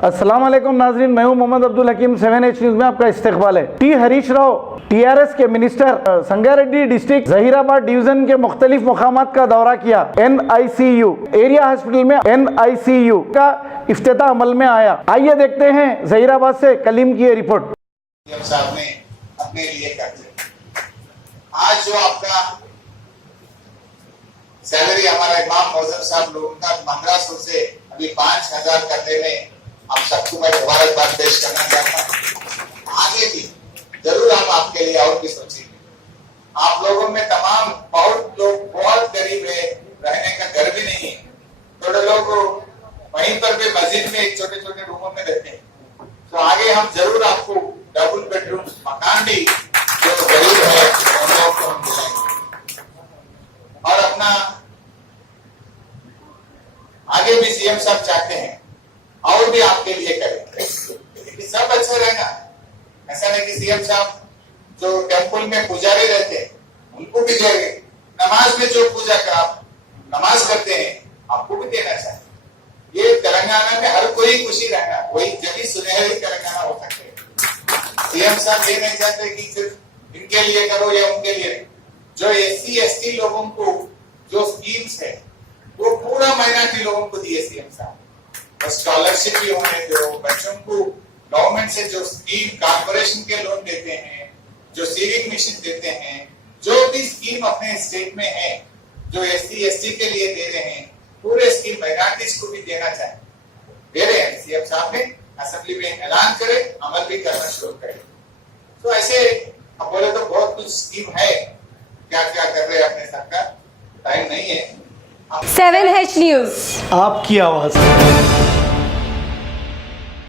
अस्सलाम वालेकुम नाजरीन, मैं हूं मोहम्मद अब्दुल हकीम। 7H न्यूज में आपका इस्तकबाल है। टी हरीश राव टीआरएस के minister Sangareddy district Zaheerabad division के मुख्तलिफ मुकामात का दौरा किया। NICU एरिया हॉस्पिटल में NICU का इफ्तिताह अमल में आया। आइए देखते हैं जहीराबाद से कलीम की ये रिपोर्ट। साहब ने अपने लिए करते आज जो आपका सैलरी हमारा इमाम मौजूद साहब लोगों का 1500 से अभी 5000 करने में आप सबको मैं मुबारकबाद पेश करना चाहता हूँ। आगे भी जरूर हम आपके लिए और भी सोचेंगे। आप लोगों में तमाम बहुत लोग बहुत गरीब है, रहने का घर भी नहीं है। थोड़े लोग वहीं पर भी मस्जिद में छोटे छोटे रूमों में रहते हैं। तो आगे हम जरूर आपको डबल बेडरूम मकान भी जो गरीब है उन लोगों को हम दिलाएंगे। और अपना आगे भी सीएम साहब चाहते हैं और भी आपके लिए करें, सब अच्छा रहना। ऐसा नहीं कि सीएम साहब जो टेंपल में पुजारी रहते हैं उनको भी देंगे, नमाज में जो पूजा का आप नमाज करते हैं आपको भी देना चाहिए। ये तेलंगाना में हर कोई खुशी रहना, वही जब सुनहरी तेलंगाना हो सकते हैं। सीएम साहब ये नहीं चाहते कि सिर्फ इनके लिए करो या उनके लिए। जो SC ST लोगों को जो स्कीम्स है वो पूरा माइनॉरिटी लोगों को दिए सीएम साहब। स्कॉलरशिप भी होने दो, बच्चों को गवर्नमेंट से जो स्कीम कॉर्पोरेशन के लोन देते हैं, जो सीविंग मशीन देते हैं, जो भी स्कीम अपने स्टेट में है जो SC ST के लिए दे रहे हैं, पूरे स्कीम माइनॉरिटीज को भी देना चाहिए। दे रहे हैं सीएम साहब ने असेंबली में ऐलान करे, अमल भी करना शुरू करे। तो ऐसे अब बोले तो बहुत कुछ स्कीम है, क्या क्या कर रहे हैं अपने सरकार, टाइम नहीं है। 7H न्यूज आपकी आवाज।